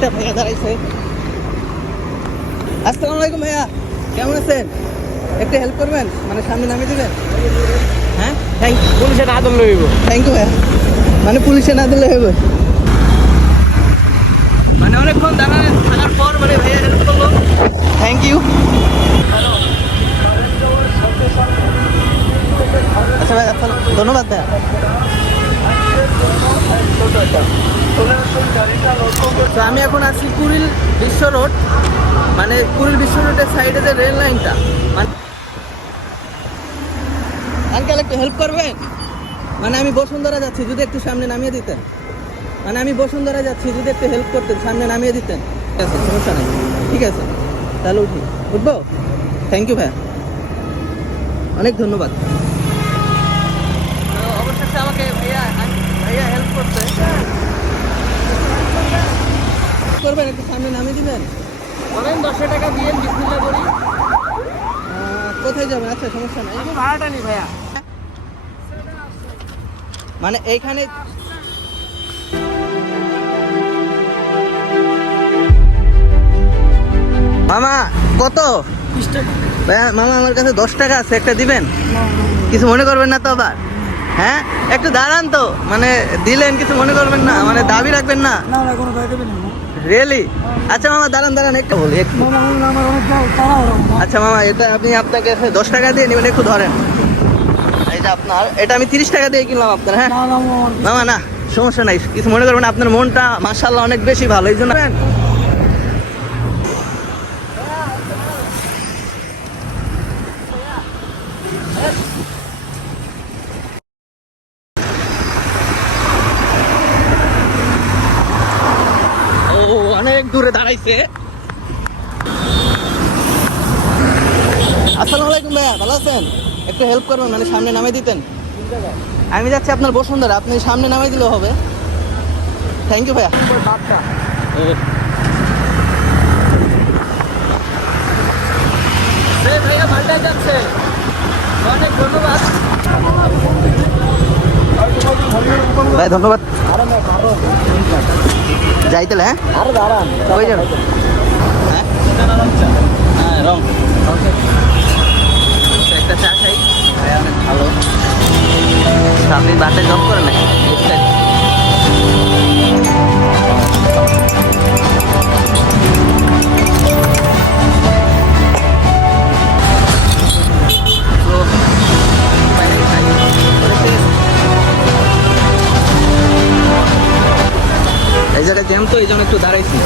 একটা ভাইয়া দাঁড়াইছে। আসসালামু আলাইকুম ভাইয়া কেমন আছেন? একটু হেল্প করবেন? মানে সামনে নামিয়ে দিবেন? হ্যাঁ? থ্যাংক পুলিশে না আদর লইব থ্যাংক ইউ ভাইয়া। মানে পুলিশে না দিলে হবে মানে অনেকক্ষণ দাঁড়ানো থাকার পর মানে ভাইয়া হেল্প করল। থ্যাংক ইউ আচ্ছা ভাই ধন্যবাদ ভাইয়া। তো আমি এখন আছি কুড়িল বিশ্ব রোড। মানে কুড়িল বিশ্ব রোডের সাইডে যে রেল লাইনটা। মানে আঙ্কেল একটু হেল্প করবেন মানে আমি বসুন্ধরা যাচ্ছি, যদি একটু সামনে নামিয়ে দিতেন। মানে আমি বসুন্ধরা যাচ্ছি, যদি একটু হেল্প করতেন, সামনে নামিয়ে দিতেন। ঠিক আছে, সমস্যা নেই। ঠিক আছে, তাহলে উঠি। উঠবো? থ্যাংক ইউ ভাইয়া। অনেক ধন্যবাদ তো অবশেষে আমাকে ভাইয়া ভাইয়া হেল্প করতে করবেন? একটু সামনে নামিয়ে দিবেন? ধরেন দশশো টাকা দিয়ে বিসমিল্লা করি। কোথায় যাবেন? আচ্ছা সমস্যা নেই। ভাড়াটা নি ভাইয়া। মানে এইখানে মামা কত? মামা আমার কাছে দশ টাকা আছে একটা দিবেন? কিছু মনে করবেন না তো আবার? হ্যাঁ? একটু দাঁড়ান তো। মানে দিলেন কিছু মনে করবেন না। মানে দাবি রাখবেন না। কোনো দেবে না। রিয়েলি আচ্ছা মামা দাঁড়ান দাঁড়ান একটু বলি একটু। আচ্ছা মামা এটা আপনি আপনাকে দশ টাকা দিয়ে নেবেন একটু ধরেন। এটা আপনার এটা আমি তিরিশ টাকা দিয়ে কিনলাম আপনার হ্যাঁ? না না মামা না সমস্যা নাই কিছু মনে করবেন আপনার মনটা মাশাল্লাহ অনেক বেশি ভালো এই জন্য ও অনেক দূরে দাঁড়াইছে। ভাইয়া, ভালো আছেন? একটু হেল্প করবেন মানে সামনে নামিয়ে দিতেন। আমি যাচ্ছি আপনার বসুন্ধরা, আপনি সামনে নামিয়ে হবে। থ্যাংক ইউ ভাইয়া। ভাইয়া যাচ্ছে। অনেক ধন্যবাদ। ভাই ধন্যবাদ। যাই তাহলে হ্যাঁ? ওই যান জ্যাম তো এই জন্য একটু দাঁড়াইছি।